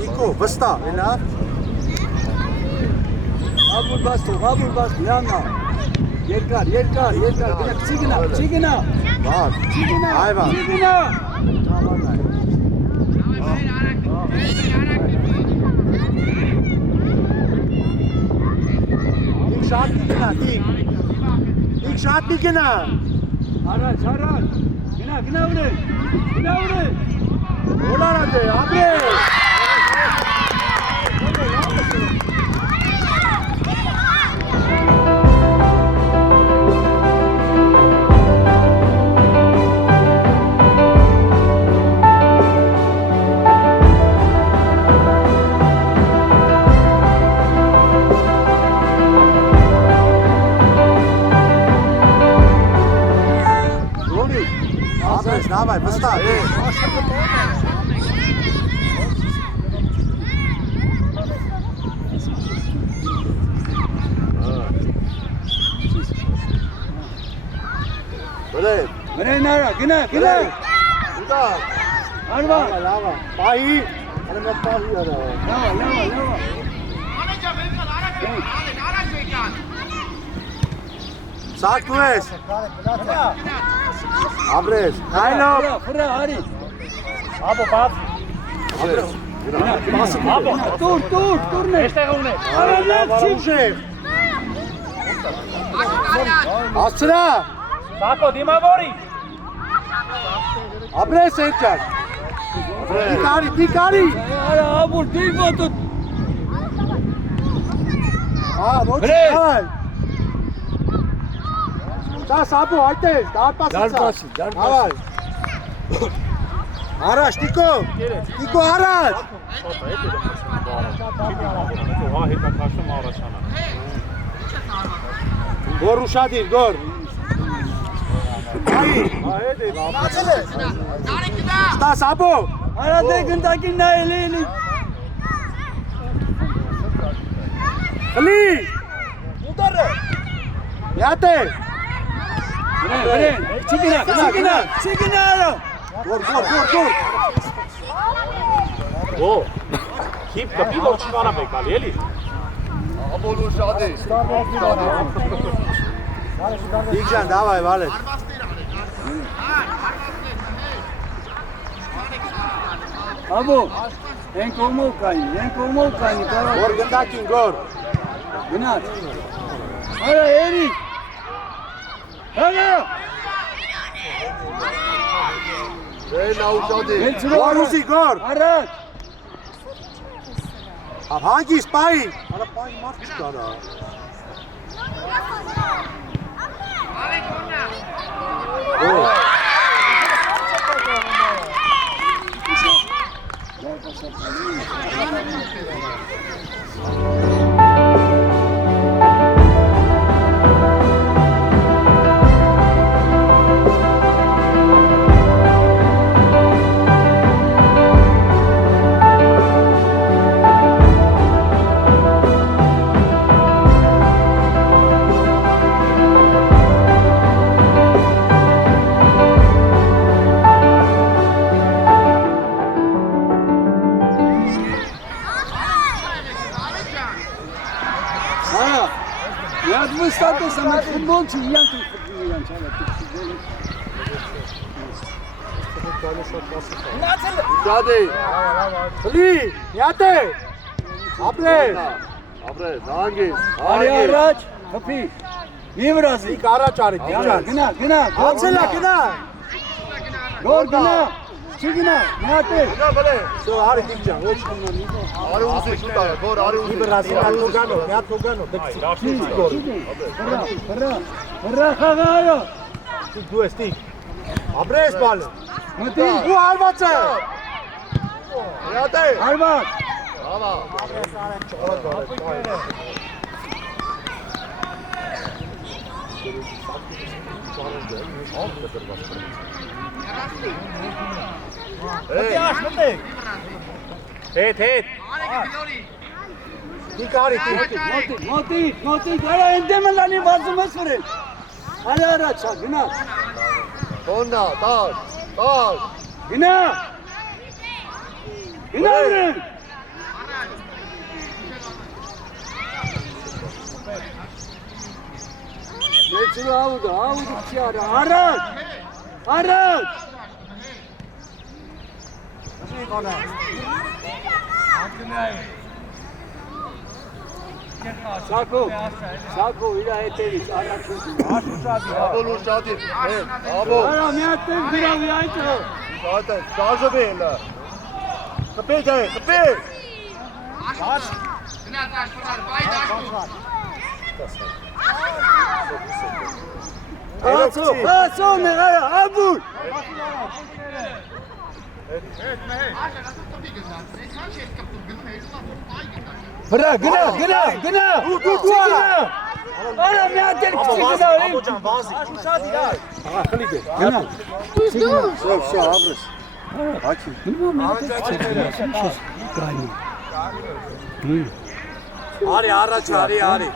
Niko, vsta, ela. Abul bas, yana. Yerkar, çigina. Var. Hayvan. Tamam. İlk şart bir gene. Araç. Gina vurun. Ulan hadi, abi. Давай, поставь. Bere nara, gina. Burada. Arva. Lava. Pahi. Hadi ben pahi ara. Lava. Sağ tues. Abres. Haylo. Fırra, hadi. Abo, pat. Abres. Dur ne? Este gune. Varuşe. Asra. Tako, Dima Gori. Abres etçer. Tikari. Ara abul değil batut. Moç. Hay. Sa sapo hayte. Dar pası. Hay. Araç Niko. Niko araç. Gor uşa değil, gor. Hayır. Sta sapo. Ara dekindaki ne elini. Ali. Yate. Bere. Çigina ara. Gor. O. Keep the people çıkana bekle, eli. Dikcan, davay, vale. Abu. En komo kayni. Gor gındakin, gor. Gina. Ara eri. Ara. Gor uzi, gor. Ara. Ab hangi spy? Ara spy mat çıkara. Stato sama futbolcu yan Müsaade. Ali, yate. Abres, hangi? araç kapı. Niye biraz? İlk araç arı, Dikcan. Gina. Gina. Gor gina. Çigina. Nate. So, hari Dikcan. Are uzi şurada, doğru are uzi. İber Rasim, Yat Togano. Fırra kagaya. Tu estik. Abres bal. Mati. Bu Arbatse. Yate. Arbat. Bravo. Hit. Tikari. Moti. Ara endemelani vazımız fırın. Hadi araç. Gina. Sonra, taş. Gina. Գնալու։ Մեծու ավուդը չի արա, առաջ, առաջ։ Սակո, իրա հետևից, առաջ ուտի, Աբո լուր շատիր, աբո։ արա միատեղ գրավի այնտեղ։ Շատը, շարժվի հելը։ Կպետ է, կպետ։ Խացոն է, արա, աբուր։ Վրա, գնա։ Արա միատեղ քիչ գնա։ Աբո ջան, վազի, ուշاد իրար։ Աղա, խլիկ է, գնա։ Շո, աբրես։ Ակի։ Արի, առաջ, արի։ Արի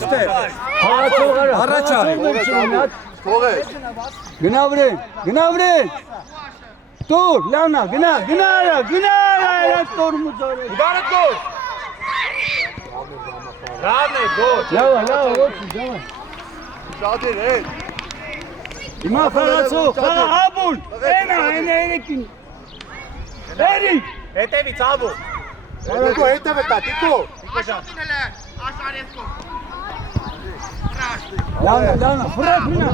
ստե։ Առաջ արի։ Թողե։ Գնա վրեն։ Տուր, լավնա, գնա արա տորմուզորը։ Ուդարը գոլ։ Լավն է գոլ։ Լավ, ոչ, Շատիր, հետ։ Հիմա խաղացող, խաղա աբուլ, ենա երեկին, էրի, Հետևից աբո։ Տիկո, հետև է տա, տիկո։ լավնա, վրետ գնա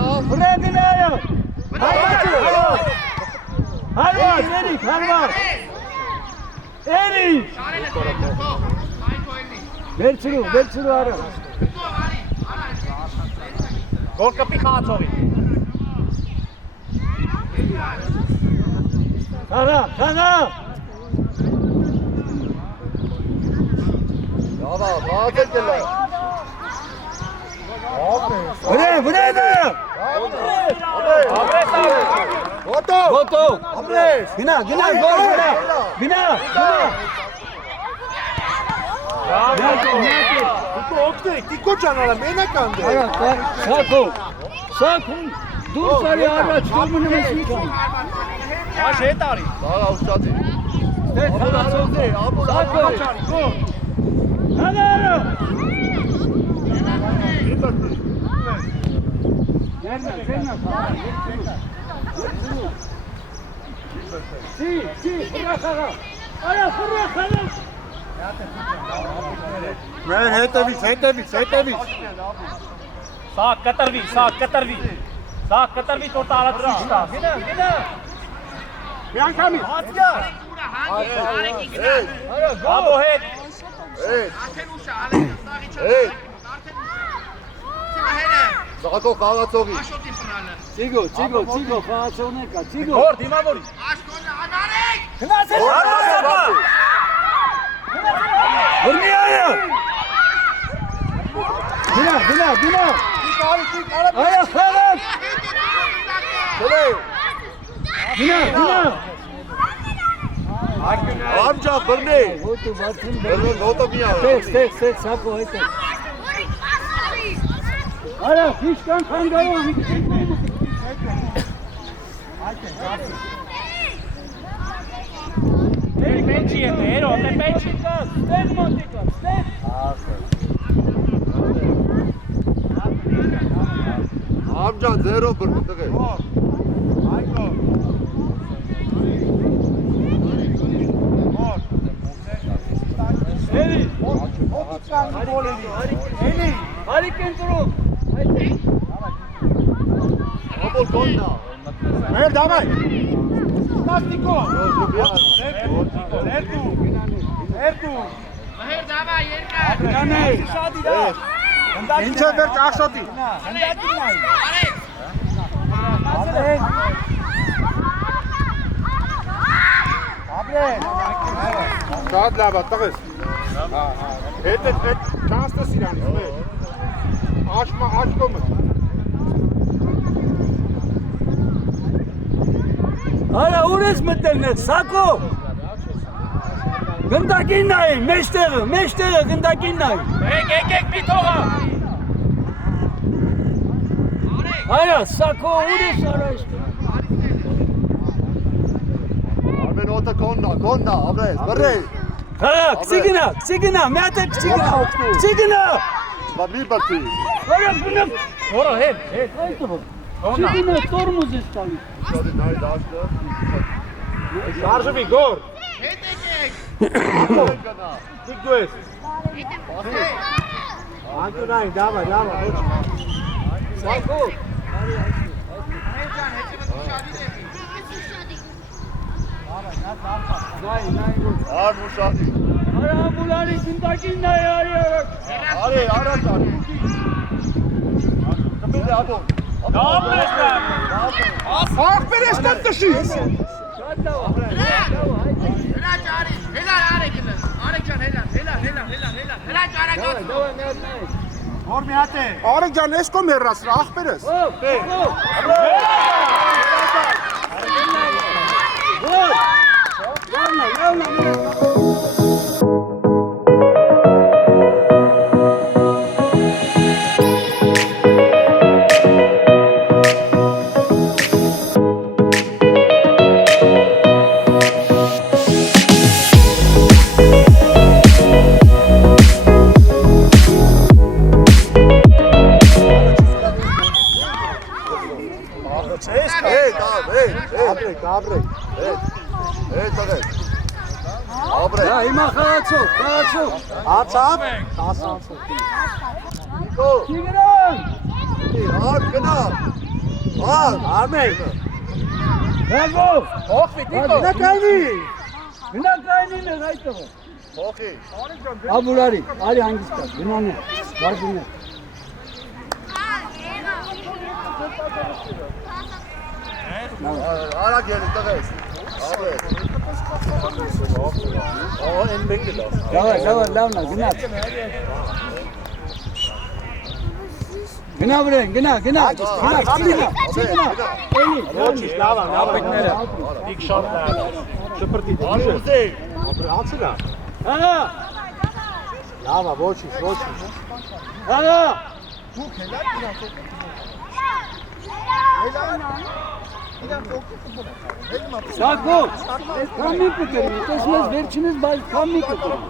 այո, հարված, էրիկ, էրի, վերցրու արա, Գոլ կպի խաղացողի։ խաղա, Աբա, բացել կելա։ վրետ այո, Ոտո։ Աբրես։ գնա, գոլ գնա, Տիկո օգնեք, տիկո ճանալը, մենակ անդ է։ Սակո, դուրս արի առաջ, դու մնում ես իքան։ Աշ հետ արի։ Դարա ուշտատի։ Խաղացող է, Սակո, հալարը։ Ձերնա, Սի, խաղա, արա, խաղա։ Մեն հետևից։ Սա կտրվի, որ տարածքի չտա։ Գնա։ Մի անգամի։ Հատյար։ Աբո հետ։ Հետ։ Սաղատող խաղացողի։ Ծիգո, խաղացողն եկա, ծիգո։ Հոր դիմավորի։ Վրմի այո։ Գնա։ Այո, խաղաց։ Գնա։ Ամջա, բրնի։ Ոտու բարձին Բրնի, ոտո միա։ Տեքս, սակո հետը։ Արա, հիշկան խանգարում։ Պենչի հետ է, հերո, պենչի։ Ստեղ մոտիկա, ստեղ։ Ամջան, 0 բրնի, տղե։ Էլի, հարիկ են տրում։ Աբոլ կոննա։ Մեր դավայ։ Տաստիկո։ Երդու։ Գանայ։ Ինչ է վերջ աղշոտի։ Շատ լավ է, տղես։ Հետ չանստես իրանից, աշկոմը։ Արա, ուր ես մտելնել, Սակո։ Գնդակին նայի, մեջտեղը գնդակին նայի։ Եկեք մի թողա։ Արա, Սակո, ուր ես արա իստեղ։ Արմեն Օտա կոննա, ապրես, բռե։ Կցիգնա, մի հատ կցիգնա։ Բաբի բատի։ Որը հետ։ Չգինը տորմուզ ես տալիս։ Շոդի նայ դաշտը։ Շարժվի գոր։ Հետ եկեք։ Դիք դու ես։ Անտունային, դավա, ոչ։ Սակո։ Ար մուշադի։ Արա բուլանի սինտակին նայ արի։ Արի, արած արի։ Կմիլի ադոն։ Ախպերես տան տշի։ Որ մի հատ է։ Արի ջան, ես կոմ հեռասրա, ախպերես։ Ապրե։ Հիմա խաղացող։ Ացավ։ Տիգրան։ Ար գնա։ Արմեն։ Բրավո։ Օխվի դիկո։ Գնակայնին է այդտեղ։ Հոխի։ Աբուլարի, արի հանգիստ կար, գնան է, վարդին է։ Արա գելի տղես։ Ապրես։ Այն մեկը լավ։ Լավնա, գնաց։ Գնա վրեն, գնա։ Ոչինչ, լավ, ապեկները։ Դիք շատ լավ։ Շփրտի դիք։ Արի ուզե։ Ապրե ացնա։ Հաղա, Լավ, ոչինչ։ հաղա։ Սակո, ես կամի կկրմի, ես մեզ վերջինս բայց կամի կկրմի։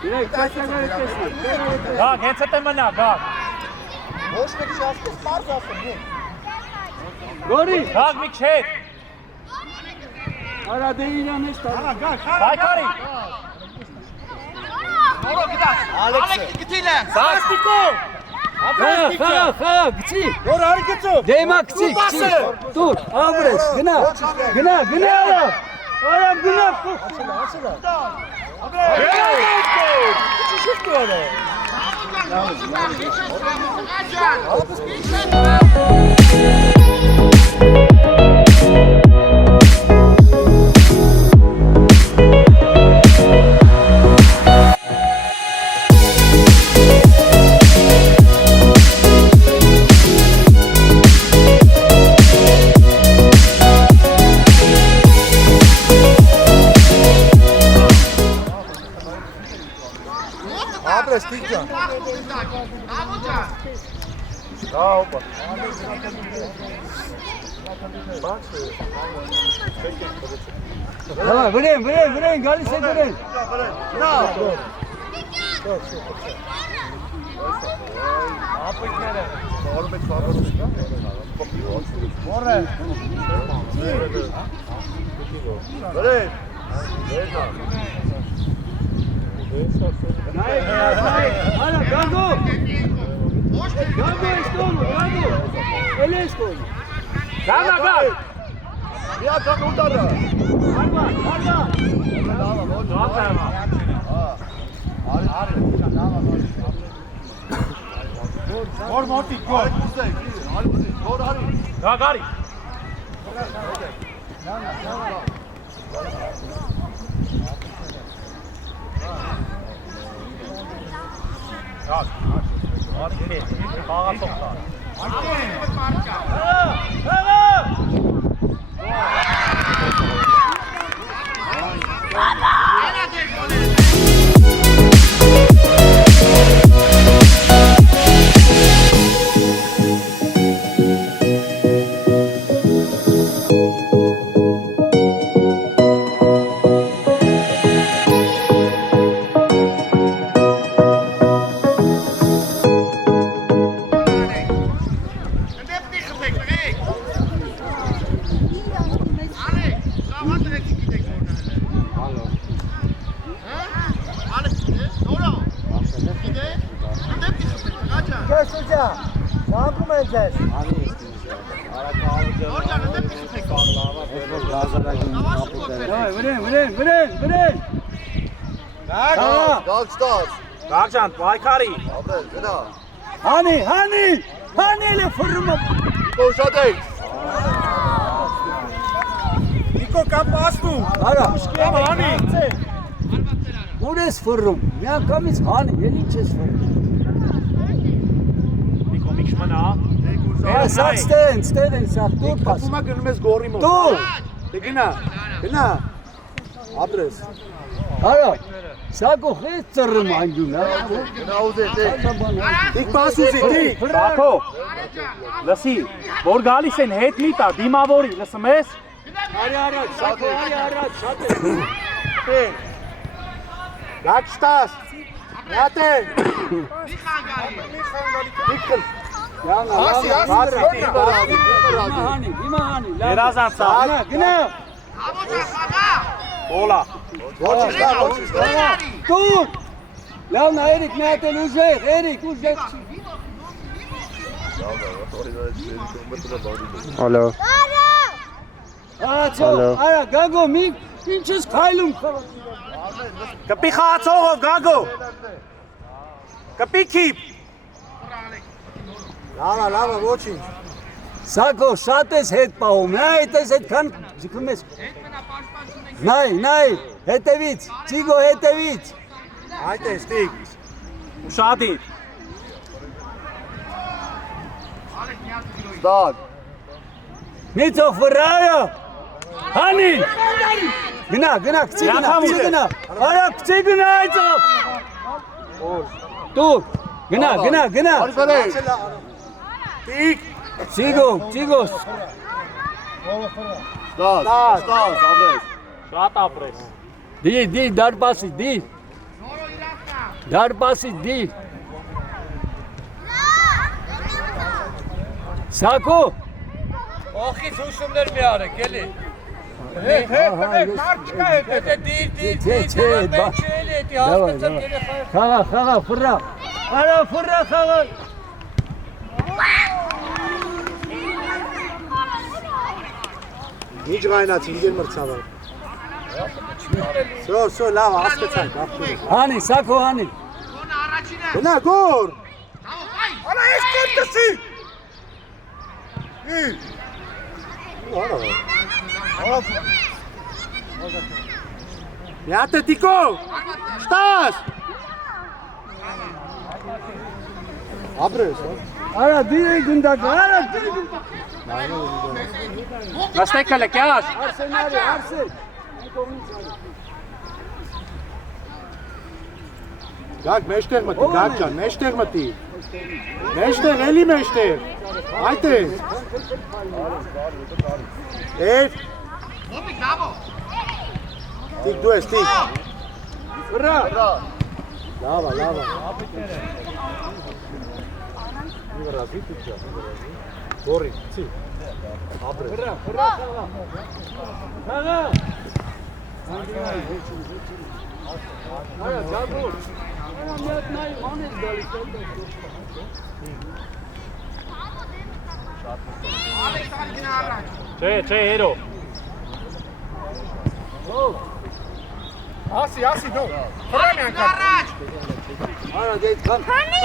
Իրեք, կայսագարի տեսնի։ Գակ, հենց հետ է մնա, գակ։ Գորի, Գակ մի քետ։ արա դե իրան ես տալի։ Բայկարի։ Սաստիկո։ Խաղա, գցի։ Որ արի գծո։ Դեմա գցի։ Դուր, ապրես, գնա։ Արա գնա։ Ապրես տիքջան։ Վրեն, գալիս է վրեն։ Նա։ Ապեկները։ Բարում եք սարդոս կա։ Որը։ Բրե։ Դերնա։ Արա, գագո։ Գագո ես տոնը, գագո։ Էլ ես տոնը։ Գանա գակ։ Միա կան ուտարը։ Արվա։ Լավա, ոչ։ Ատամա։ Արի։ Որ մոտի գոր։ Գոր արի։ Գագարի։ Գակ։ Արի քետ։ Խաղացող կա։ Կեսուջա, զանգում են ձեզ։ Վրեն։ Գալ չտաս։ Գաղջան, պայքարի։ Ապրես, գնա։ Հանի, էլ է ֆռումը։ Նիկո ուշադեք։ Նիկո կապ ասնում։ Արա, Հանի։ ուր ես ֆռում, միանգամից հանի, էլ ինչ ես ֆռում։ Նիկո միքշ մնա։ Սաղ ստեն, սաղ, դուր պաս։ Կապումա գնում ես գորի մոտ։ Դու, Գնա։ Ապրես։ արա, սաղ ես ծռում անգյուն, Գնա ուզես, Դիք պաս ուզի, դիք։ Սակո։ Լսի, որ գալիս են հետ մի տա, դիմավորի, լսում ես։ արի առաջ, սաղ, արի առաջ, շատ է։ Գալ չտաս։ Նատե։ Դիքլ։ Հիմա հանի, Երազանցա։ գնա, Օլա։ դուր, լավն Էրիկ մի հատ էլ ուժեղ, Էրիկ ուժեղ չի։ Ալո, Ացո, արա, գագո, ինչ ես քայլում խաղ։ Կպի խաղացողով, Գագո։ Կպի քիպ։ Լավա, ոչինչ։ Սակո, շատ ես հետ պահում, այդ ես հետքան ձգում ես։ Նայ, հետևից, Ծիգո հետևից։ Այդ է, ստիք։ Ուշադիր։ Ստակ։ Միցող վրայը, հանի։ Գնա, կցի գնա, արա, կցի գնա այծով։ Դու, գնա։ Արի բերեք։ Ստիք։ Ծիգո։ Ստաս, ապրես։ Շատ ապրես։ Դի, դարպասի, դի։ Սակո։ Ոխից հուշումներ մի արեք, էլի։ Հետ, մարդ չկա հետ, դիր, մենք չելի էտի, հասկացան երեխայր։ Խաղա, ֆռա, արա ֆռա խաղա։ Ինչ գայնաց, ինգեր մրցավար։ Սո, լավ, հասկացանք, ապրես։ Հանի, Սակո հանի։ Գնա, գոր։ Արա, ես կոտսի։ Միատե տիկո, շտաս։ Ապրես, Արա, դիրի գնդակ, Նստեք հələ, կյաշ։ Արսեն։ Գակ, մեջտեղ մտի, գակ ջան, մեջտեղ մտի։ Մեջտեղ, էլի մեջտեղ։ Այդ է։ Էվ։ Տիկ դու ես, տիկ։ Ֆռա։ Լավա։ Գորի, ցի։ Ապրես։ Ֆռա խաղա։ Արա, գագո։ Արա, մի հատ նայ, անես գալիս։ Չէ, հերո։ Ասի, դու։ Խրամի անգամ։ Արա, դեյթքան։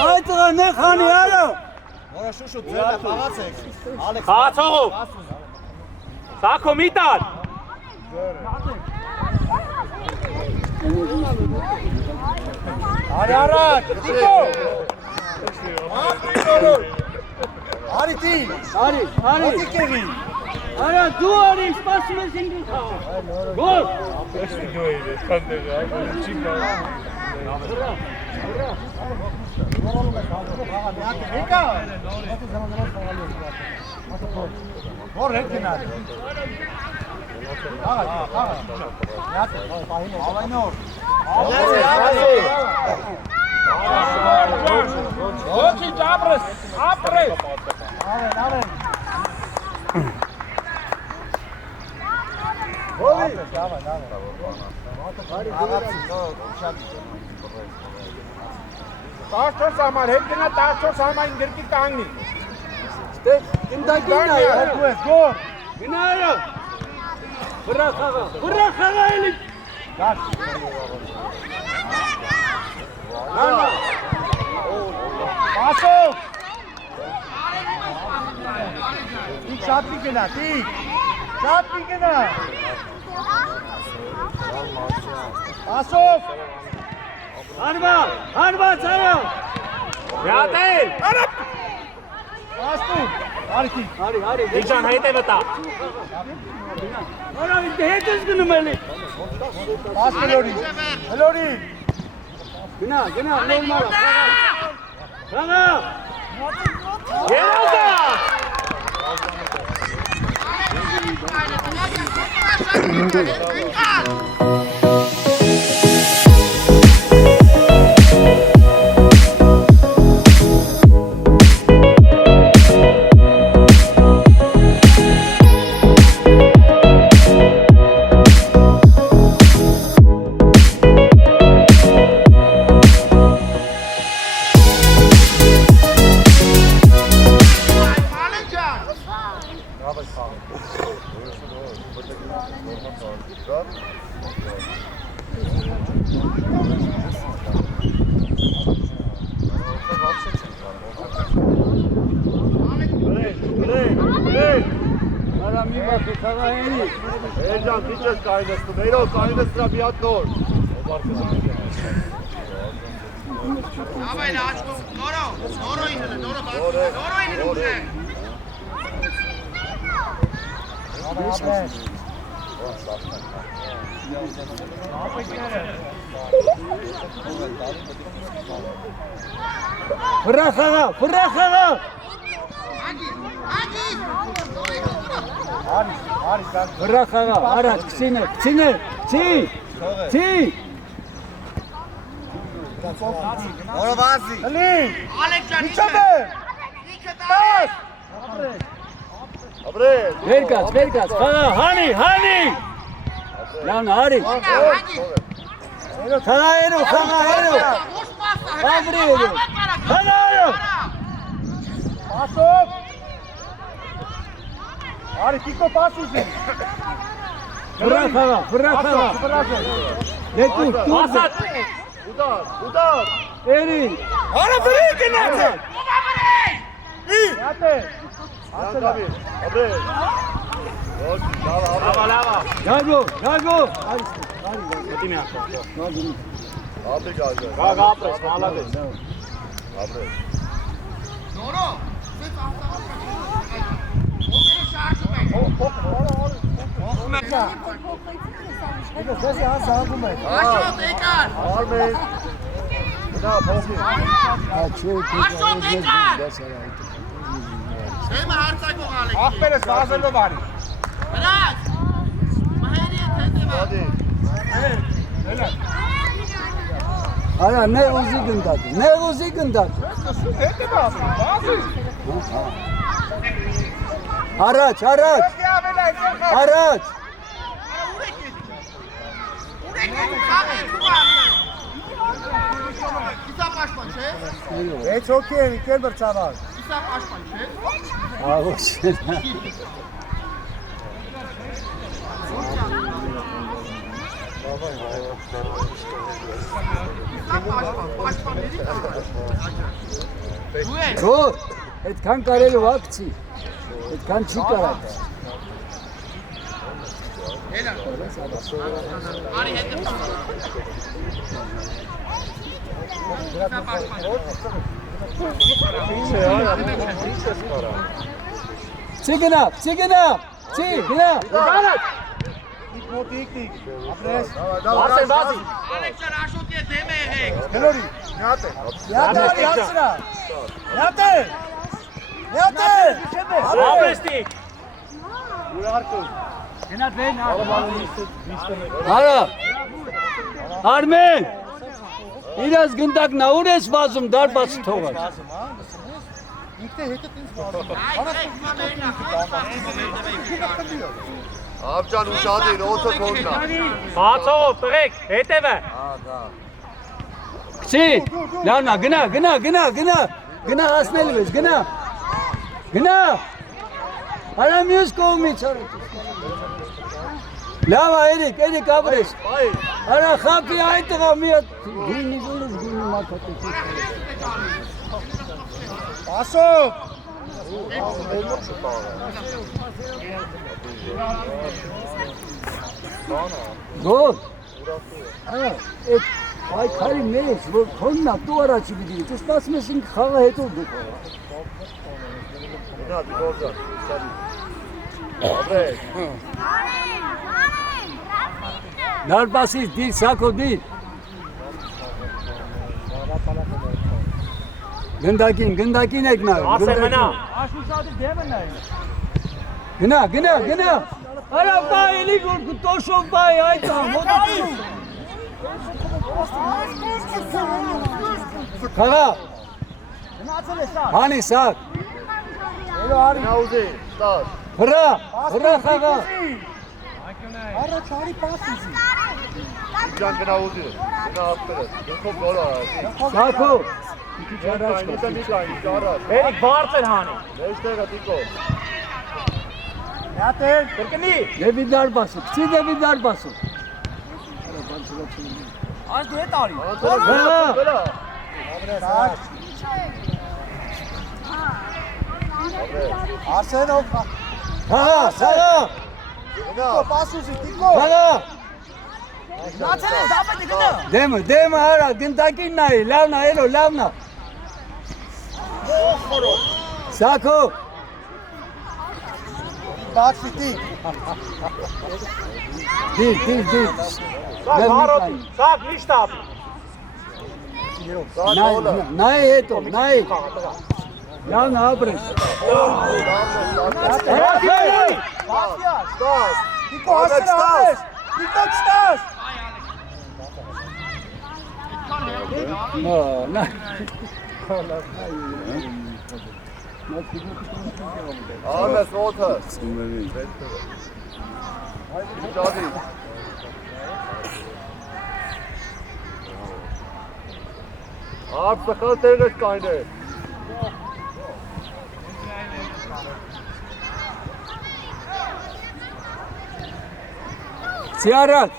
Այդ տղա նեղ հանի, արա։ Խաղացողով։ Սակո մի տար։ Արի առաջ, տիկո։ Արի տի։ Արի։ Տիկևի։ Արա, դու արի, սպասում ես ինքն խաղա։ Գոլ։ Որ հետ գնալ։ Ոչինչ, ապրես։ 14 համար, հետ գնա 14 համային գրկի կանգնի։ Գնդակին այ։ Դու ես գոր։ Գնայա։ Վրա խաղա էլի։ Գաս։ Նանա։ Ասով։ Դիք շատ մի գնա, դիք։ Շատ մի գնա։ Ասով։ Հանվա ծայո։ Յատել։ Աստու։ Արքի։ Արի։ Իջան հետևը տա։ Արա հետ ես գնում էլի։ Աս հլորի։ Գնա, նորմալ։ Խաղա։ Երազա։ Արա մի մատի խաղա էլի։ Էրջան, դիչ ես կայնստում, էրոք կայնստրա մի հատ նոր։ Давай, Лачко, Норо ինը, Норо ինը ուժը։ Վրա խաղա։ Վրա խաղա, առաջ, քցինը, չի։ Օրովազի։ Հլի։ Ալեքսան Իչա բեր։ Իքը տաս։ Ապրել։ Վերկաց, խաղա, հանի։ Լան, արի։ Խաղա էրո։ Ագրի էրո։ Խաղա էրո։ Ասով։ Արի, տիկո պաս ուզի։ Վրա խաղա։ Դետու, Ասած։ Ուդար։ էրի։ Արա վրի գնացը։ Ո՞վ Յատե։ Ասելավի, ապրել։ Լավա։ Գագո։ Դի մի հատ։ Ապրի գազը։ Գագ ապրես, մալադես։ Ապրել։ Նորո։ Սեծ ով շարժում է։ Ես ես զանգում եմ։ Աշոտ եկար։ Արմեն։ Դա փոխի։ Աշոտ եկար։ Դեմը հարցակող Ալեքսի։ Ախպերս վազելով արի։ Հրաց։ Մահերի հետ հետևա։ Հադի։ Էլա։ Արա նեղուզի գնդակ։ Հետևա, վազի։ Առաջ։ Կիսա պաշտպան չէ։ Heç օքեյ, եկել բրցավար։ Կիսա պաշտպան չէ։ Աղոս։ Կիսա պաշտպանների Դու ես։ Գոր, այդքան կարելով ակցի, այդքան չի կարած։ Հելա։ Արի հետը։ Կիսա պաշտպան։ Չի գնա։ Մոտիկ։ Ապրես։ Ասեն բազի։ Ալեքսան Աշոտի հետ դեմ է եղեք։ Հելորի, յատե։ Ապրեստի։ Արա, Արմեն, իրաց գնդակն ուր ես վազում, դարբաց թողած։ Աբջան ուշադիր, օթը կողնա։ Բացով, տղեկ, հետևը։ Քչի, լավնա, գնա, հասնել ես, գնա, արա մյուս կողմից, լավ, Էրիկ, ապրես, արա խապի այդ տղա մի հատ, գինի մակատի, Ասով, գոտ, այդ այդքարի մեջ, որ քոննա դու առաջի պիտի, դու սպասում ես ինք խաղը հետո դու Նարբասից դիր, Սակո դիր Գնդակին եք նայ Ասե մնա Գնա Արա բայ, էլի որ տոշով բայ այդ մոտացում Խաղա Հանի սակ Հրա խաղա Սակո Էրիկ բարձր հանի Կրկնի Դեպի դարբասու, քչի դեպի դարբասու Այս դու հետ արի Արսենով, Խաղա պասուսի, տիկո, Դեմը արա, գնդակին նայի, լավնա, լավնա Սակո բացի տիկ, Դիր Սակ հարոտի, սակ միշտապ Նայի հետո, նայի Լավնա ապրես տիկո հասնես, տիկո չտաս, Ahmet orta. Hadi. Abi sakal terörist kaynağı. Ciarat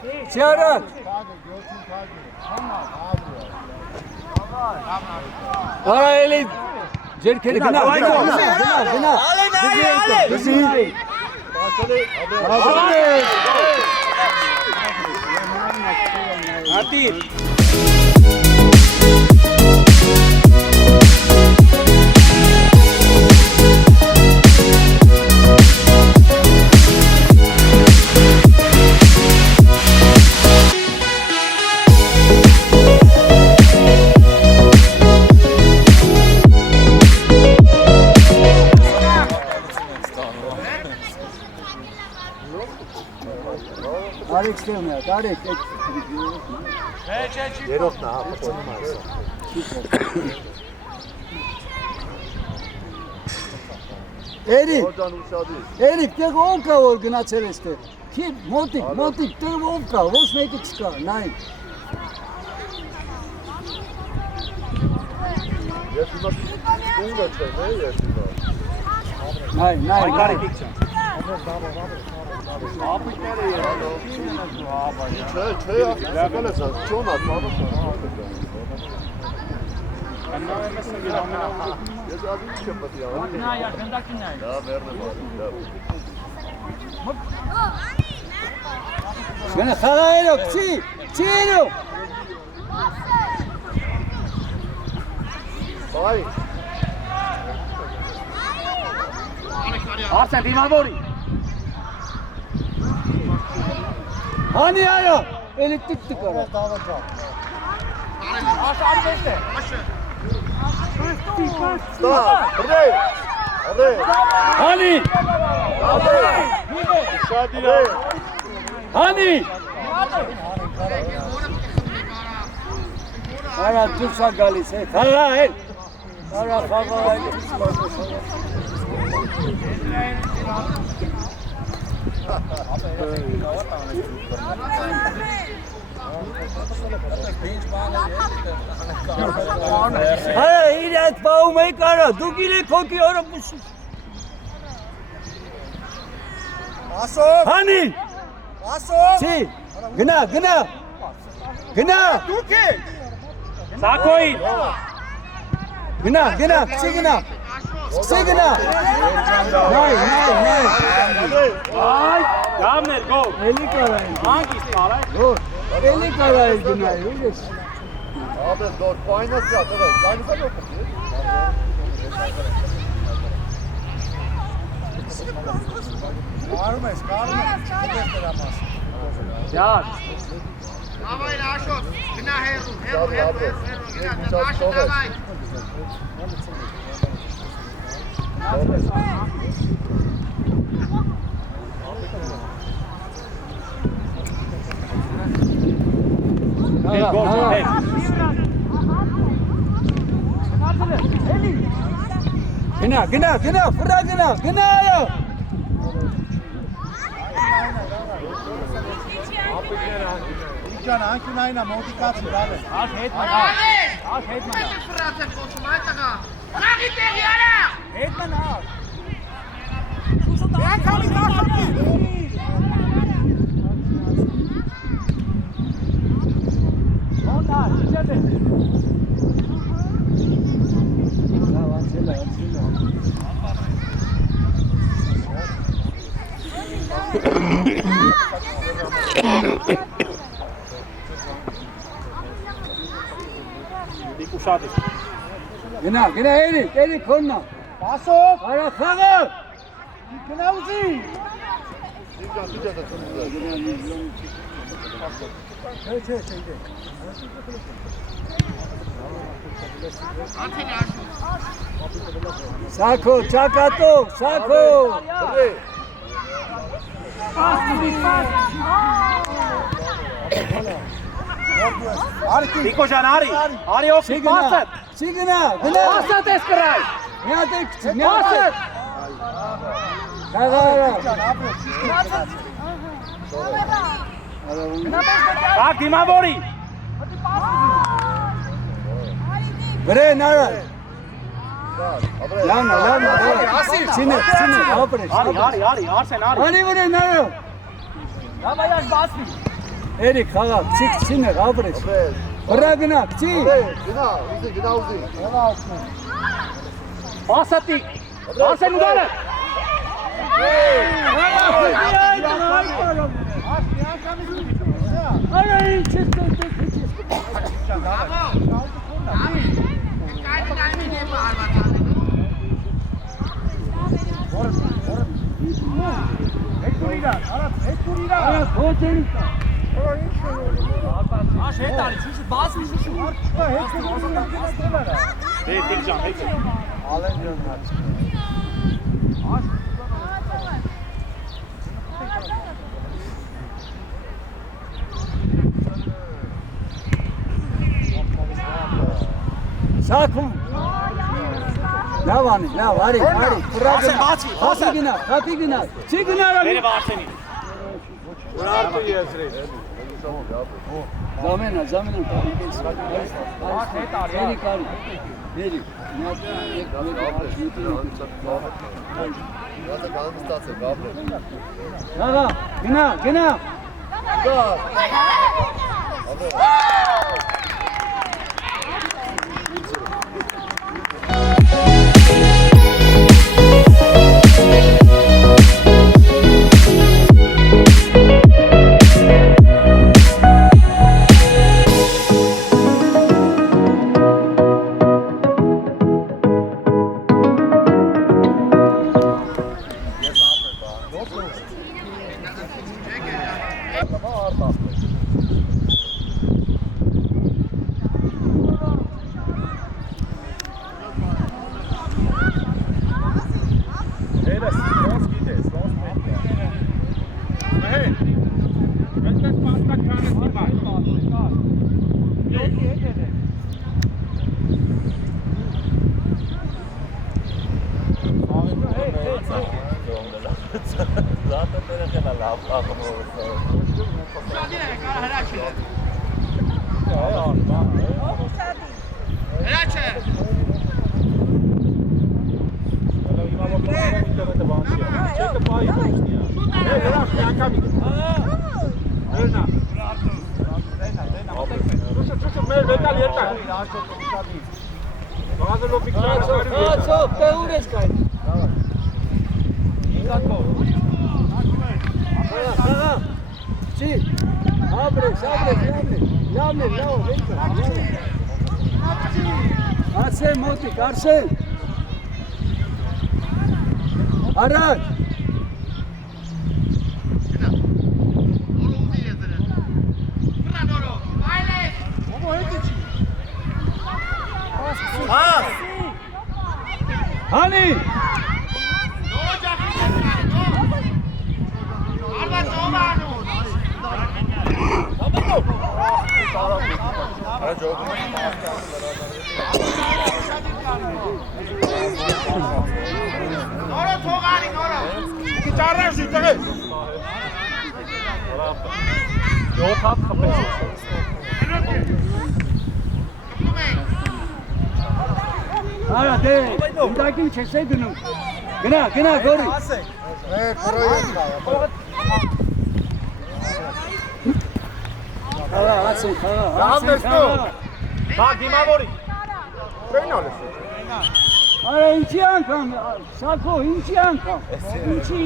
Արա էլի Ջերքերի գնա Ատիր Արեք ստեղն է, արեք Երոքն է, պտոնում այս։ Էրիկ, տեղ ով կա որ գնացել ես տեղ Քիմ, մոտիկ, տեղ ով կա, ոչ մեկը չկա, նայն Ես հիմա կունգը չեմ, ես հիմա Նայն Չէ, ակսակալ ես, չոն ատմանը Ես ադին չեմ պտի ավան Դա վերն եմ Գնա խաղա էրոք, չի էրոք Բայ Արսեն դիմավորի Հանի այո, էլի տիկ արա Աշարի վեշտ է Հանի Արա դուրս է գալիս, խաղա էլ Արա խաղա էլ Արա իր այդ բաղում եք արա, դուք իրեք հոգի օրը պուսուս։ Ասով, Հանի, ասով։ չի, գնա, գնա, գնա, Դուք եք։ Սակոին։ գնա, գնա, չի գնա, չի գնա։ Նայ, նայ, Այ, գամներ գոլ։ էլի կարա են, Հանգիստ մարայ։ էլի կարա են գնայ, ուղես։ Abi dört aynası zaten. Aynısı yok mu? Կարում ես, չես դրամաս։ Յար։ Davay Raşot. Günah Heru. Heru. Günah. Raşot davay. Gol, hey. Գնա, գնա, գնա, ֆրա գնա, գնա այո։ Իջան, անկյունայինա, մոտիկացի, դավե։ Աշ հետ մնա։ Աշ հետ մնա։ Ֆրացը խոսում այդտեղա։ Խաղի տեղի արա։ Հետ մնա։ Անկամի դաշտի։ Ոնտա, իջա դե։ Դիկուշատի։ Գնա, գնա, էլի քոննա։ Ասով, Արա խաղը։ գնա ուզի։ Անցել Raşot. Սակո, ճակատո, սակո։ Դիկո ջան, արի։ Արի Չի օգնի գնա, պասը։ չի գնա, գնա։ Պասը ես կրայ։ Մի հատ եք, մի հատ եք։ Խաղը արա։ Կակ դիմավորի։ Վրեն արա։ Լավնա, Սինը, ապրես։ Արի, Արսեն, արի։ Արի վրեն արա։ Դավայ բասի։ Էլի խաղա, սինը, ապրես։ Վրա գնա, չի։ Gina, uzi, gina uzi. Պասատիկ։ Արսեն ուդարը։ Արա ինչ ես Keine Nein nehmen Armatan. Արա խոչերի։ Աշ հետ արի, շուշ բասի շուշ։ Դե դիք ջան, հետ։ Սակում։ Լավ անի, լավ, արի, Արսեն բացի, Խապի գնա, խապի գնա, չի գնա արի։ Բերե Արսենի։ Զամենա, կարիքես։ հետ արի։ Էլի կարի, էլի։ Zaten kalmış tatlı, kablo. Խաղա, գնա։ Hadi ne kadar helal şey. Հրաչը։ Ացով, տե ուր ես կայդ։ Խաղա, չի, ապրես, լավն է, Արսեն մոտիկ, Արսեն։ Առաջ։ Հանի։ Նորը թողարի, նորը։ Ճարրաշի տղես։ Յոթ հատ խփեց։ Արա դե, ունդակին չես է դնում։ Գնա, գորի։ Խաղա, ասեն, խաղա։ Բա դիմավորի։ Արա ինչի անգամ, Սակո, ինչի անգամ։ Ինչի։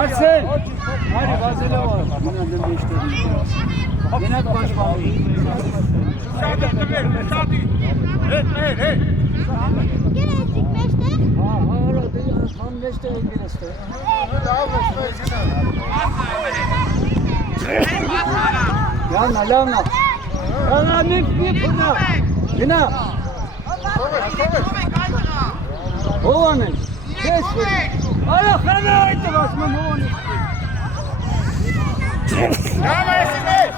Արսեն, արի վազելով արա, մինան դեմ եշտերի Մենակ պաշպանի Արա, դե անգամ մեջտեր եք երստեր Լավնա Աղա մի պունա Գնա Հովան են Քեզ Արա խանա այդ ասման հովան են Լավ ես մեզ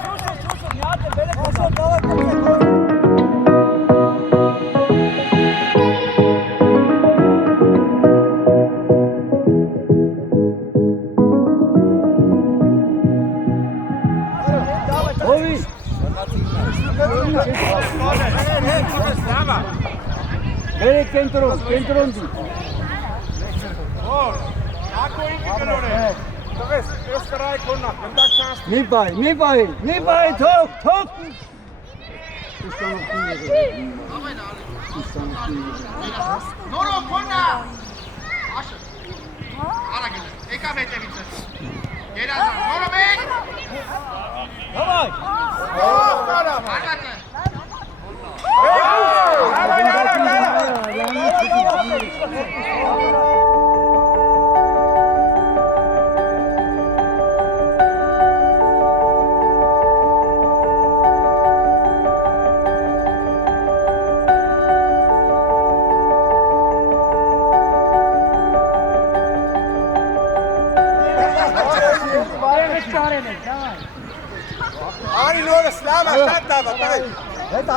Bere kentron di. Mi bai, tok. Նորո կոնա Աշը Արա գել եկա հետևից Երազա նորո մեկ Давай Կարա Արգատը Արի նորը սլամա շատ դավա, տայ։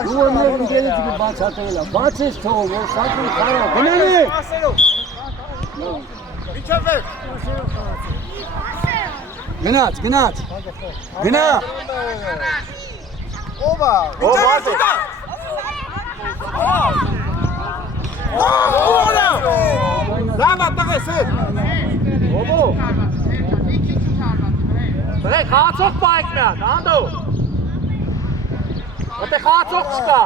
Դու մեր ինգելիցի բացատրելա, բաց ես թողում, որ սակում խարա, գնանի։ Ինչով է։ Գնաց, գնա։ Ովա։ Լավա տղես է։ Ովո Դե խացող պայք միան, անդո Ոտե խացող չկա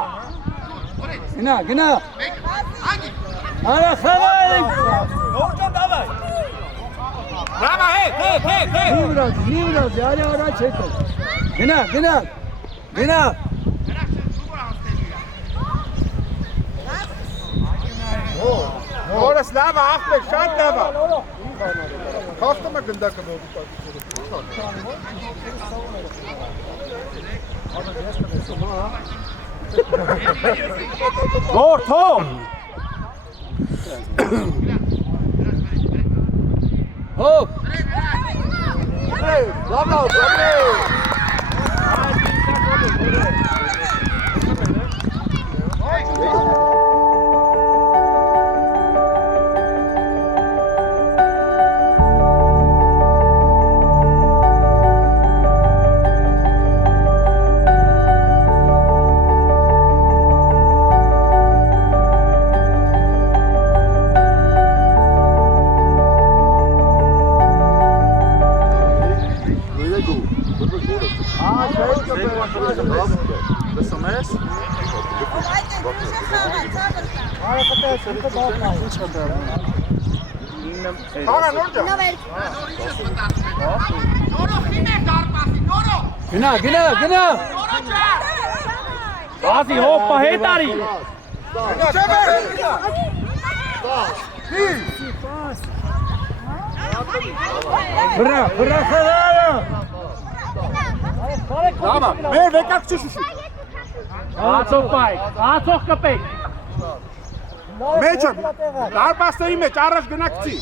Գնա։ Անգի Արա խաղայք։ Նորջան դավայ Լավա հետ։ Մի վրազի, արի առաջ հետո։ Գնա։ Նորը սլամա աղբեք շատ դավա։ Խախտում է գնդակը որդի պատիցորը։ Գոր թող։ Հոպ։ Լավ լավ, Գնա, գնա, գնա։ Բազի հոպա հետարի։ Բրա, բրա խաղալը։ Լավ, մեր վեկակցի շուշու։ Ացող բայ, ացող կպեք։ Մեջը, դարպաստերի մեջ առաջ գնակցի։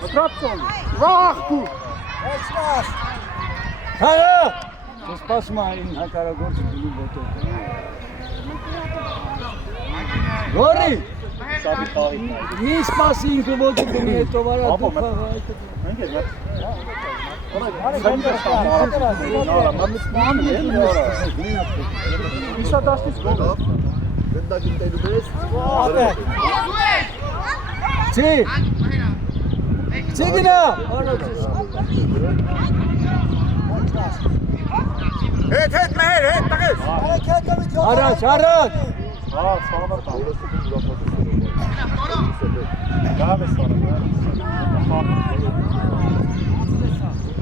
Մտրապցոն, վախկու։ Խաղա։ Ես սպասում այն հակարագործը դու ոտով։ Գորի։ Մի սպասի ինքը ոտը դնի հետո վարա դու խաղա այդ։ Չի։ Չի գնա։ Հետ, մեր, հետ, տղես։ Առաջ, առաջ։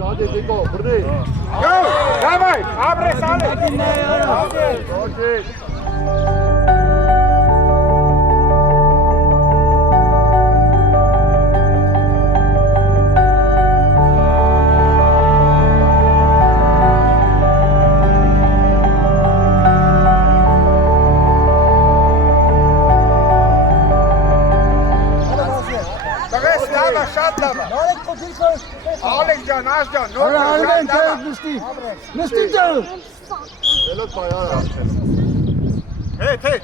Hadi Diko, burada. Yo, давай, abre sale. Ալեքսյան, Աշջան, նոր Արա հալվեն թերդ նստի։ Նստի ջան։ Velot bayağı. Հետ, հետ։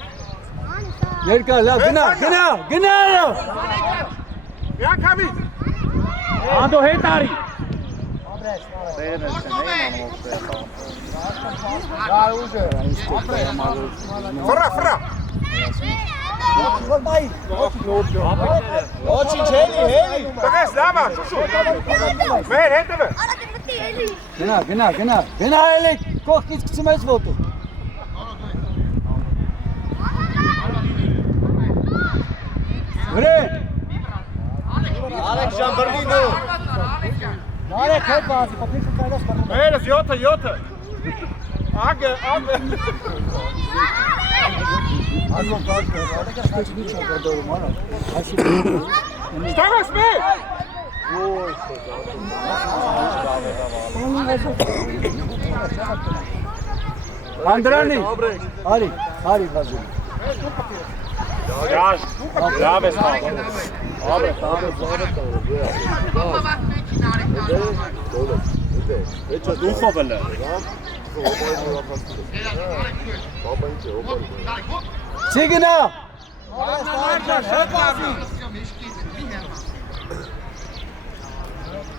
Երկա, լավ, գնա, գնա, գնա։ Միանգամից։ Անդո հետարի։ Ֆրա։ Ոչինչ, հելի։ Տղես, լավ է, շուշու։ Մեր հետևը։ Գնա, գնա, գնա։ Գնա էլի, կողքից գցում ես ոտը։ Վրե։ Ալեքսյան, բրդի նո։ Նարեկ հետ բազի, պապիշը կայլաս բրդի։ Մերս, 7։ Ագը։ Ալոն բազը, ալեկաս կայց միչ է գադորում, արա։ Ստաղաս մեր։ Անդրանի, արի բազի։ Լավ ես բաղ։ Դուխով էլ է։ Չի գնա։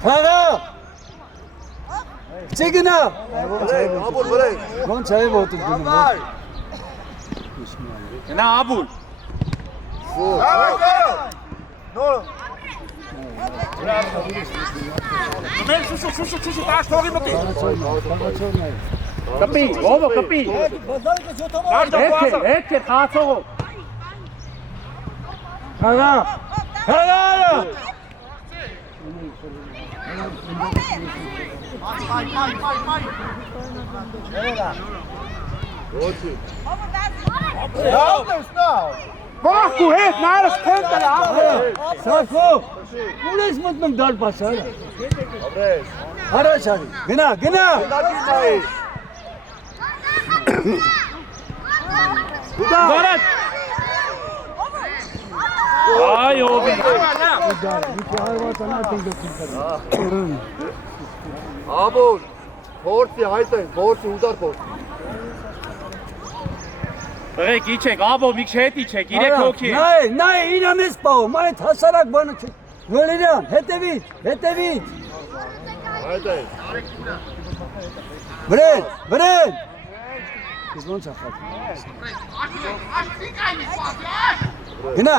Խաղա։ Չի գնա։ Abur buraya. Ոնց է ոտը գնում։ Գնա աբուլ։ Մեր շուշու, տաշ թողի մտի։ Կպի, ովո կպի։ Հետ է խացողով։ Խաղա։ Խաղա։ Վախկու հետ, նայրս քենտը լավ։ Սակո։ Ուր ես մտնում դարպասը։ Abres. Առաջ արի, գնա, գնա։ Դարած։ Այ ովի։ Abur. Porti, haydi. Porti, udar porti. Եղեք իջեք, աբո մի քիչ հետ իջեք, 3 հոգի։ Նայ, իրան ես պահում, այդ հասարակ բանը չի։ Վալերյան, հետևից, հետևից։ Haydi. Վրեն։ Ես ոնց ախատ։ Գնա։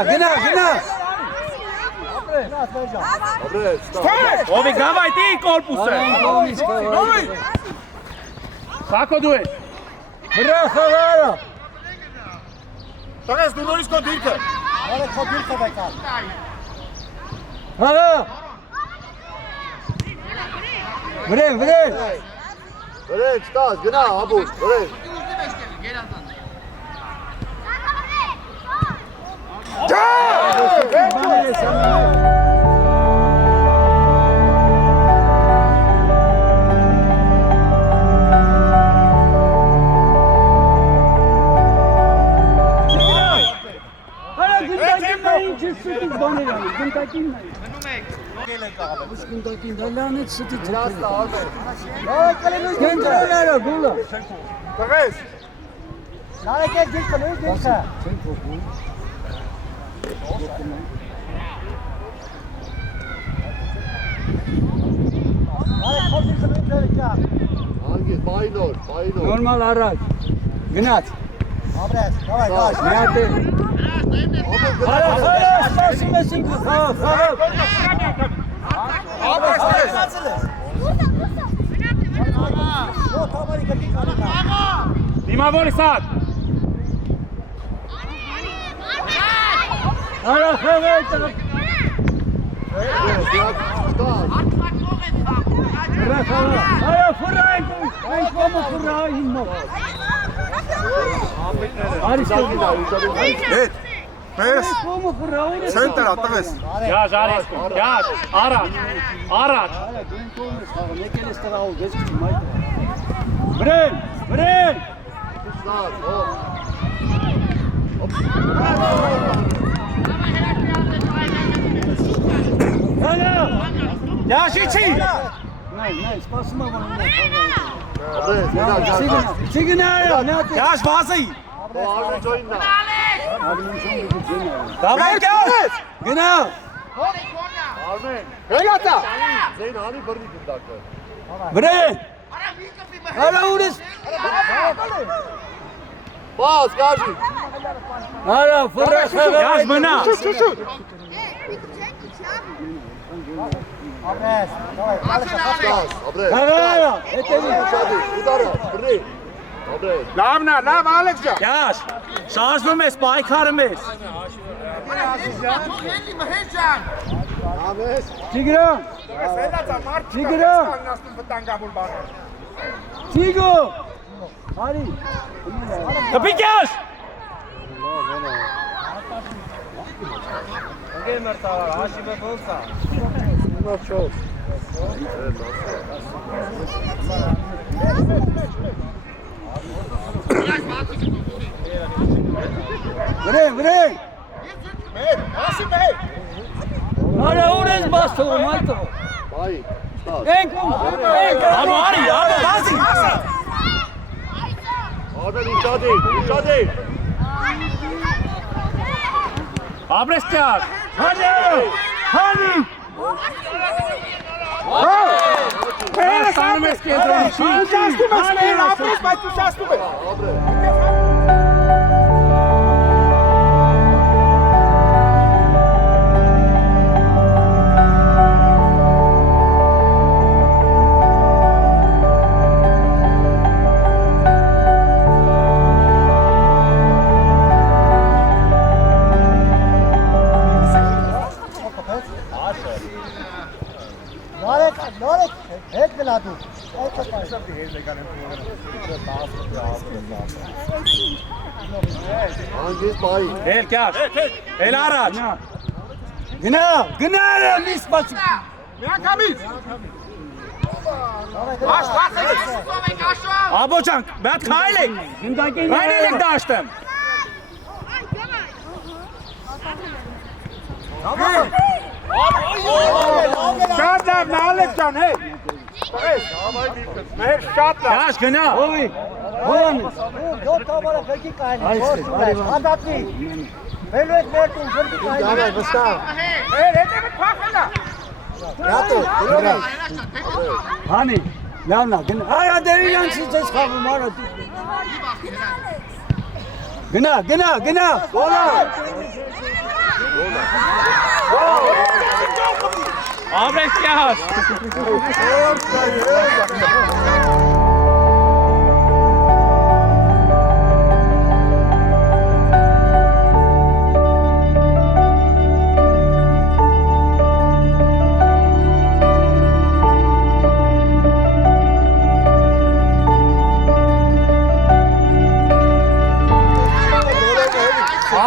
Abre, stop. Ովի գավայտի կորպուսը։ Սակո դու ես։ Վրա խաղարա։ Տղես դու նորից քո դիրքը։ Հաղա։ Վրեն։ Bre, staz, gına abur. Bre. Տղես։ Hangi? Baynor. Նորմալ առաջ։ Գնաց։ Միատե։ Արա, սպասում ես ինքը խաղա։ Դիմավոր սատ։ Արա, խաղա։ Արա, ֆուրայ, այն կոմը ֆուրայ հիմա։ Հետ։ Պես։ Կոմը ֆուրայ։ Ցենտր ատղես։ Գազ արես, գազ, առաջ։ Արա, դու կոմը խաղա, եկել ես տղաով, ես քիչ մայթ։ Վրեն։ Staz, hop. Հանգա։ Յաշիչի։ Նայ, սպասում եմ որ Abre, gına. Չգնա, նատե։ Գազ վազի։ Arne joinna. Դավայ գազ։ Գնա։ Arne. Հելատա։ Zeyn hani birlik dakika. Վրեն։ Արա ուրես։ Bas, gazi. Արա, ֆուրայ խաղա։ Գազ մնա։ Շուտ։ Staz, abre. Խաղա, հետևի։ Hadi, udara. Bre. Abre. Լավնա, լավ Ալեքս ջան։ Գազ, շարժվում ես, պայքարում ես։ Ahmet. Չիգրա։ Հելատա մարդ։ Չիգրա։ Անաստուն վտանգավոր բան։ Չիգո։ Արի։ Կպի գազ։ Վրեն։ Ասի մեր։ Արա ուրես բաստում, այդո։ Bay. Staz. Ենքում։ Աբո արի, աբո վազի։ Arne müsaade. Abrես ճար։ Հանի։ Ստանում ես կենտրոնի։ Ուշացնում ես մեր ապրես, բայց ուշացնում ես։ Abre. Hangi? Bay. Էլ գազ։ Էլ առաջ։ Գնա, մի սպասում։ Միանգամից։ Baş bak hadi. Aşağı. Աբոջան, բաց քայլ եք։ Քայլ եք դաշտեմ։ Շատ լավ, Նալեկ ջան, հեյ։ Մեր շատ լավ։ Կաշ գնա։ Ովի։ Ովան։ Դոտ կամարը քրկի կայնի, ոչ ուլայ, հանդատվի։ Վելուետ մերտուն քրկի կայնի։ Դավայ, վստահ։ հետևի փախելա։ Յատո, դրա։ Հանի, լավնա, գնա։ Այա դերյանցի ձեզ խաղում արա։ Գնա։ Գոլա։ Աբրես կաշ։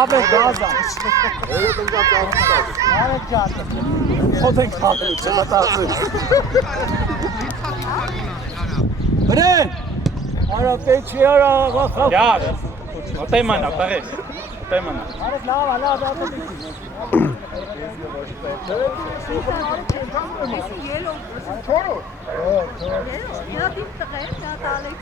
Աբրես գազա։ Խոթենք խաղում, չմտածում։ Բրեն։ Արա պեչի արա աղա խաղ։ Կաշ։ Ոտեմանա, տղես։ Ոտեմանա։ Արես լավ, Ja, die terecht, ja, Alex.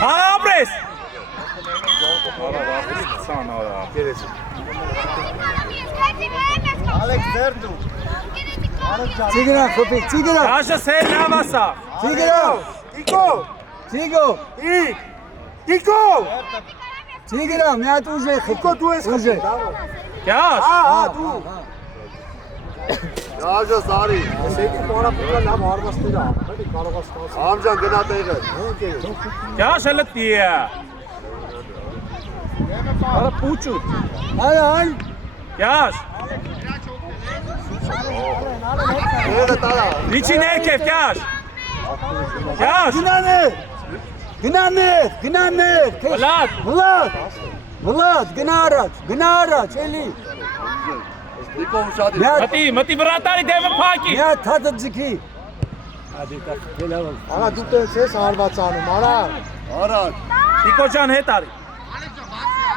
Աբրես։ Ալեքս դերդու։ Ծիգրա, խոպիկ, ծիգրա։ Կաշը սեր լավ ասա։ Ծիգրա։ Ծիգո։ Տիկո։ Ծիգրա, մի հատ ուժ է խփ։ Դու ես ուժ է։ Կաշ։ դու։ Ջա Սարի։ Սեկի պարապետը լավ հարվածներ է, էլի կարող է ստացել։ Ամջան գնա տեղը։ Կաշ հլը տիա։ Արա պուչու։ Այ։ Կաշ։ Տեղը տարա։ Լիչի ներքև կաշ։ Կաշ։ Գնաներ։ Վլադ, գնա առաջ, էլի։ Տիկո շատ է։ Մտի վրատարի դեմը փակի։ Մի հատ հատը ձգի։ Արա դու տենց ես հարված անում, արա։ Արադ։ Տիկո ջան հետ արի։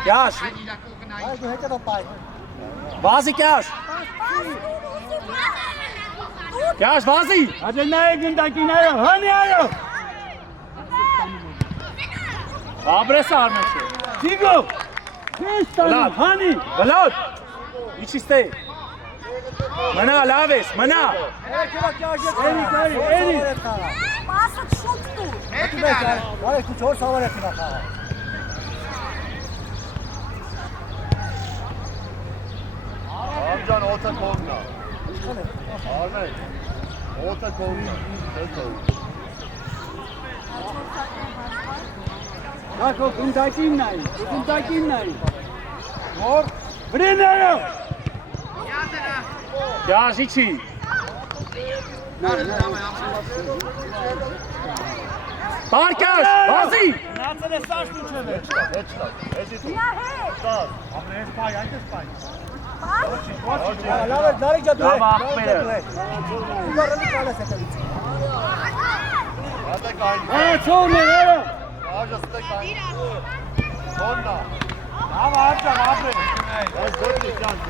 Կաշ։ Այդու հետևը պայ։ Վազի կաշ։ Կաշ վազի։ Հաջը նայեք ընդակին այո, հանի այո։ Աբրես արմեշ։ Ծիգո։ Քեզ տանը, հանի։ Վլոդ։ Իչիստե։ Մնա լավ ես, մնա։ Էլի։ Մասը շուտ դու։ Ալեքս դու 4 հավար ես նա խաղա։ Ամջան օդը կողմնա։ Արմեն։ Օդը կողմնա։ Հակո ընդակին նայի։ Որ վրեներո։ Կաշ իչի։ Պարկաշ, վազի։ Նացել է սաշտ ու չեմ է։ Ja, hey. Ապրես պայ, այդպես պայ։ Was? Լավ է, դարի ջա դու։ Լավ աղբերը։ Դու ռմի կալես հետևից։ Հատե կային։ Ցորներ արա։ Աժա ստե կային։ Կողմնա։ Լավ աճա, ապրես։ Այս դեպի ճանք։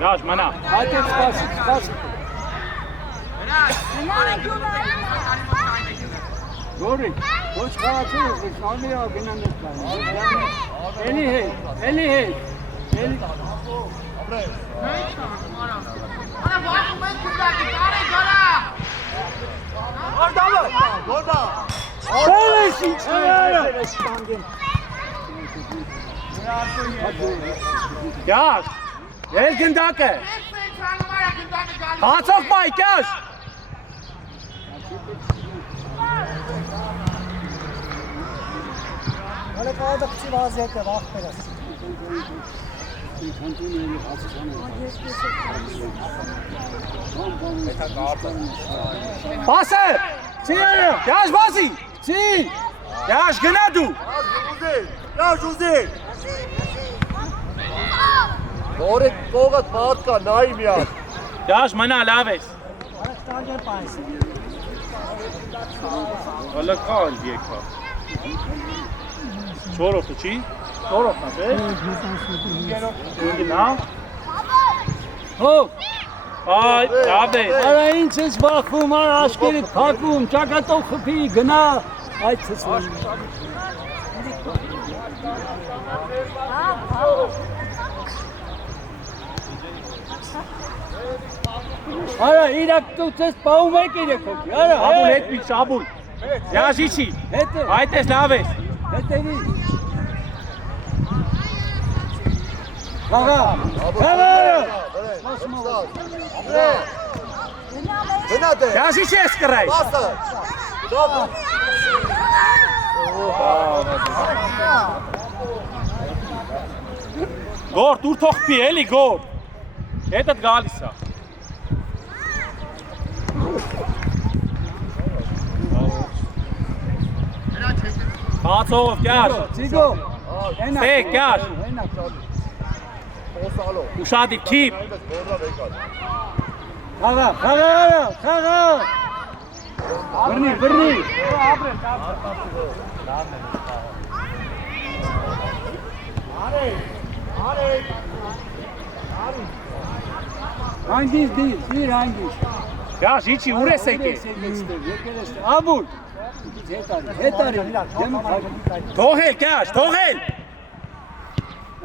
Կաշ, մնա։ Այդպես սպաս։ Գորի, ոչ խաղացող, քանի ա գնանես կան։ Էլի հետ։ Ապրես։ Ana bakın ben kurdaki kare gara. Orada mı? Orada. Olесь ինչը։ Կաշ։ Ել գնդակը։ Հացով պայ, կաշ։ Հələ qaldı kiçik vəziyyətdə vaxt verəs։ Պասը։ Չի այո։ Կաշ վազի։ Չի։ Yaş gına du. Նորը կողդ մարդ կա, նայի միար։ Yaş mana laves. Ստանջեր պայս։ Valla kal diye kal. Çoroftu çi? Çoroftu be. Gına. Հով, Ay abi. արա ինչ ես բախում, արա աշկերիդ փակում, ճակատով խփի, գնա, այդ ցցվում։ Արա իրակ դու ցես պահում եք երեքոքի, արա, Abul etmiş abul. Yaş içi. հետը, Aytes laves. հետևի։ Խաղա, խաղա, Գնա դե։ Yaş içi eskray. Բասը։ Դոպ։ Gor dur toxpi eli gor. Этот galisa. Խացով կյար, Ցիգո, Տեկ, կյար, Օսալո։ ուշադիվ կիպ, Գորլա վեկալ։ խաղա, խաղա, արա, խաղա։ Բռնի։ Հանգիստ դիր հանգիստ։ Yaş içi ures eki. Աբուլ։ Հետարի, դեմը խաղա։ Tohel kyaş, tohel.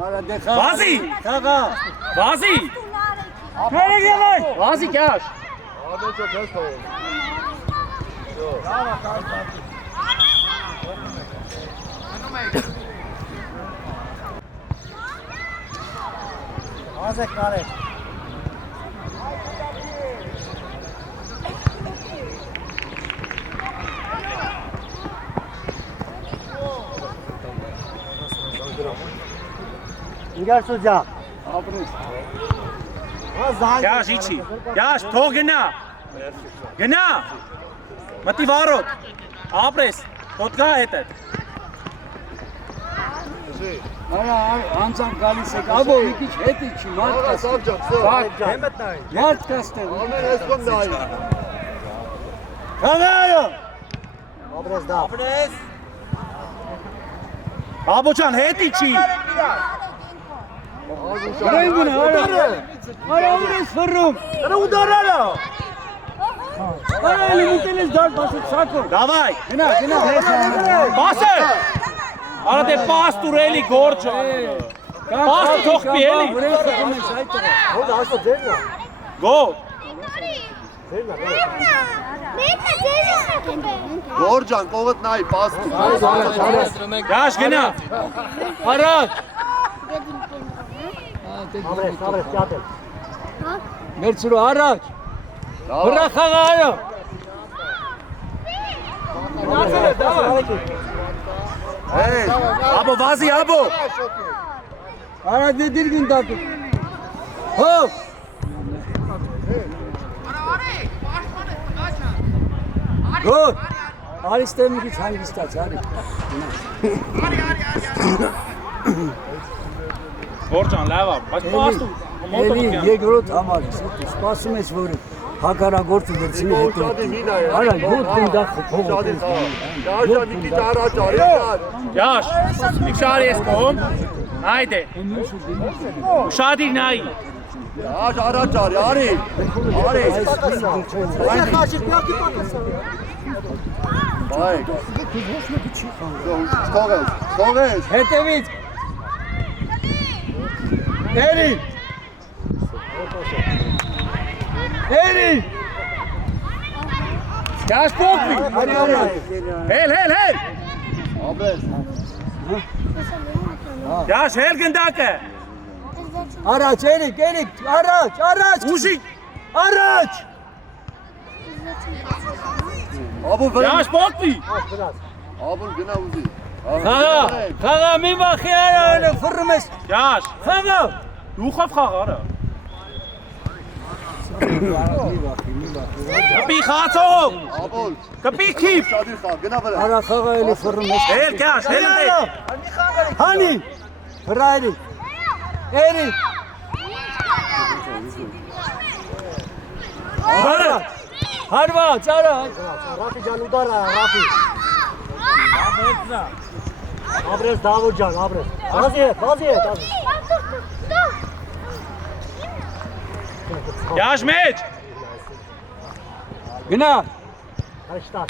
Արա դե խաղա։ Վազի։ Խաղա։ Vazi, Հերեք եղայ։ vazi kyaş. Ադեն չո քեզ թող։ Ազեք կարեք։ Իրար սուջա։ Yaş içi. Yaş toh gına. Gına. Mati varot. Apres. Totka etet. Արա անցան գալիս եք, աբո մի քիչ հետ իջի, մարդ Աղա կա։ Սամջան, սո։ Մարդ կա ստեղ։ Ամեն այսքան նայի։ Խաղա արա։ Աբրես դա։ Abucan het içi. Գրեն գնա, արա։ Արա ուրես ֆռում։ Դրա ուդարալա։ Արա էլի ուտելես դար բասը ցակո։ Davay. Գնա։ Bası. Arada pas tureli gorca. Pas toh bir eli. Ուրես խփում ես այդ տղա։ Հոդ ասո ձերնա։ Go. Գորջան, կողդ նայի, պաստ։ Yaş gına. Առաջ։ Աբրես, ճատել։ Մերցրու առաջ։ Վրա խաղա արա։ Hey, Abo vazi abo. Արա դե դիրգին դատու։ Հով։ Գոհ։ Արիստը մի քիչ հանգստաց, արի։ Gorcan lava. Baş pas tu. Էլի երկրորդ համարից, հետո սպասում ես, որ հակարագործը վերցնի հետո։ Ուշադի մի նայ։ Արա, գոհ դախ փողոք։ Ուշադի թա։ Դաշան մի քիչ առաջ արի։ Yaş. İkşari eskom. Haydi. Uşadir nay. Դաշ առաջ արի, արի։ Արի։ Բայ։ Թողես։ Հետևից։ Էրի։ Yaş pokvi. Hel. Աբես։ Yaş hel gındake. Առաջ, Էրիկ, առաջ։ Uzi. Առաջ։ Աբու վրա։ Yaş pokvi. Աբուն գնա ուզի։ Խաղա մի վախի արա, ֆռում ես։ Yaş. Խաղա։ Uxaf xağa ara. Մի վախի, մի Կպի խացով։ Աբոլ։ Կպի քիփ։ Շադի խաղ, գնա վրա։ Արա խաղը էլի ֆռում է։ Էլ կաշ, էլ դե։ Հանի։ Վրայրի։ Էրի։ Արա։ Հարված, արա։ Ռաֆի ջան ուդարա, Ռաֆի։ Աբրես Դավոթ ջան, աբրես։ Բազի է։ Կաշ մեջ։ Գնա։ Այստեղ։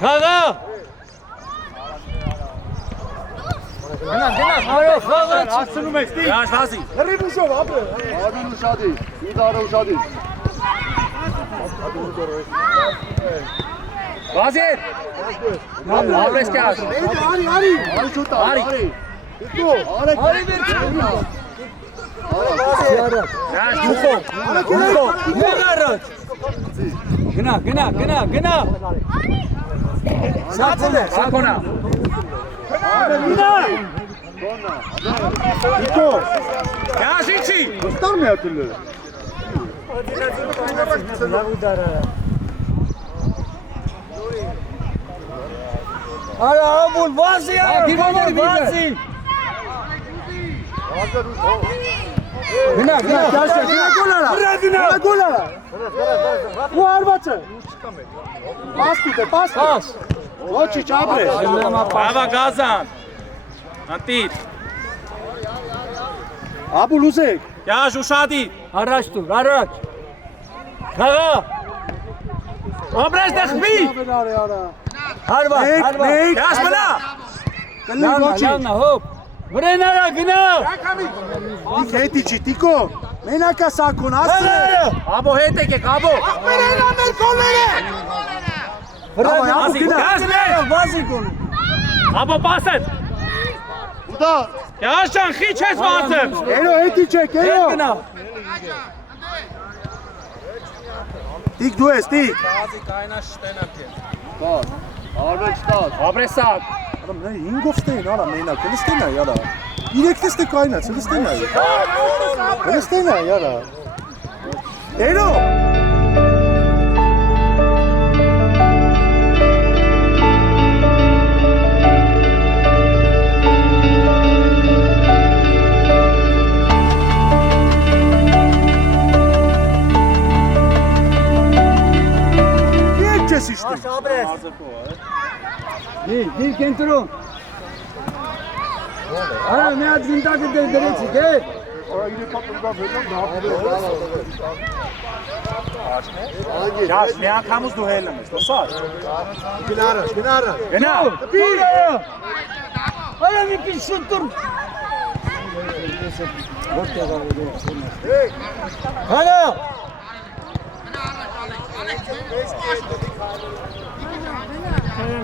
Խաղա։ Գնա, արո խաղը Հասցնում ես դի։ Կաշ վազի։ Հրիվ ուժով ապրե։ Ադին ու շադի։ Իդարը ու շադի։ Վազի։ Աբրես կաշ։ Արի։ Արի շուտա, արի։ Դու, Արեք։ Արի վերջ։ Կաշ դուխով։ Ներ առաջ։ Գնա։ Սակոնա։ Դու, Կաշ իչի։ ստար մի հատել։ Արա ամուլ վազի արա։ Վազի։ Գնա, Գնա գոլարա։ Ու արվածը։ Պաս դիտե, պաս։ Ոչի չաբրե։ Բավա գազան։ Անտիտ։ Աբուլ ուզեք։ Կաշ ու շադի։ Առաջ դուր, առաջ։ Խաղա։ Աբրես դխվի։ Հարված։ Կաշ մնա։ Լանա, հոպ։ Վրեն արա, գնա։ Դիք հետի չի, տիկո։ Մենակա սակոն, ասրե։ Աբո հետ եկեք, աբո։ Վազի, Կաշ մեջ։ վազի կոն։ Աբո պասետ։ Ուդա։ Կաշ ջան, խիչ ես վազեմ։ Էրո հետի չեք, Հետ էրո։ գնա։ Տիկ դու ես, տիկ։ Տար։ Արվեք տար։ Աբրեսակ։ Արա մնա 5-ով ստեին, արա մենակ, հլստենա, յարա։ 3 տեստե կայնաց, հլստենա։ Հլստենա, յարա։ Էրո։ Եկ չես իշտի։ Դիր կենտրոն։ Արա մի հատ զինտակը դրեցիք, է։ Կաշ, մի անգամուց դու հելում ես, տոսար։ Գնա։ Գնա։ Դիր։ Արա մի պիշուտ դուր։ Հալա։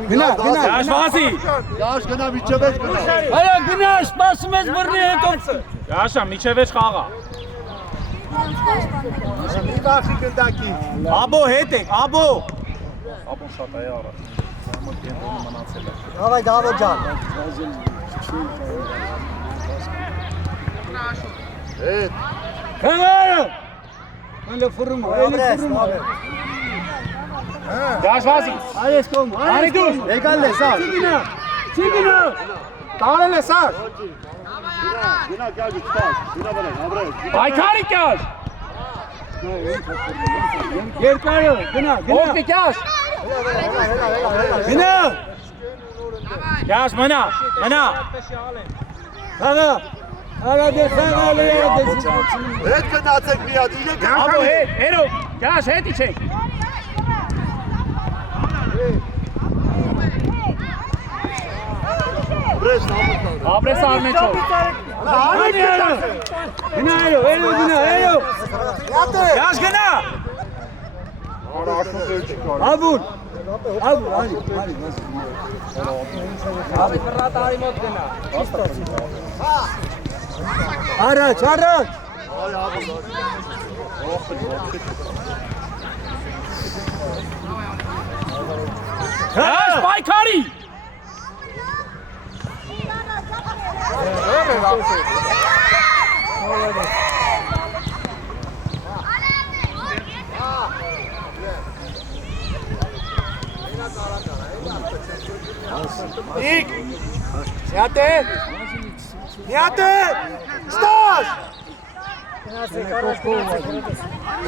Գնա։ Կաշ վազի։ Կաշ գնա միջևեջ գնա։ Արա գնա, սպասում ես բռնի հետո։ Կաշա, միջև էջ խաղա։ Մի բախի գնդակի։ Աբո հետ եք, աբո։ Davay Davut ջան։ Հետ։ Խաղա։ Ալը ֆռում, այլի ֆռում։ Կաշ վազի։ Այս կողմ, Արի դու։ Եկալ ես, ա։ Չգնա։ Տարել ես, ա։ Գնա գալի տար։ Գնա վրա, ապրես։ Բայքարի կաշ։ Երկարը, գնա։ Ողջի կաշ։ Գնա։ Կաշ մնա։ Խաղա։ Արա դե խաղալի է դե։ Հետ գնացեք մի հատ, իրեք Աբո հետ, էրո, կաշ հետ իչեք։ ապրես նամուտան։ Աբրես արմեջով։ Գնա, գնա։ Կաշ գնա։ Աբուլ, արի։ Առաջ։ Կաշ բայքարի։ Իկ! Սյատե! Սյատե! Ստաշ!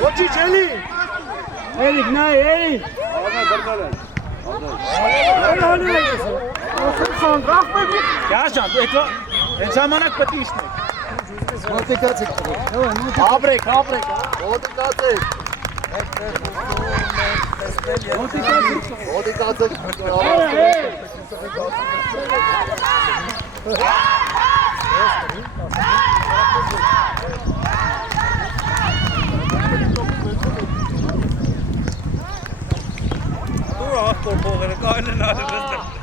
Ոչի չելի! Էրիկ, նայ, Էրիկ։ Յաշան, դու այդ ժամանակ պետք է իշնեք։ Մոտիկացեք։ Ապրեք, ապրեք։ Մոտիկացեք։ Մոտիկացեք։ Դու ախոր փողերը կայլեն ալը վստահ։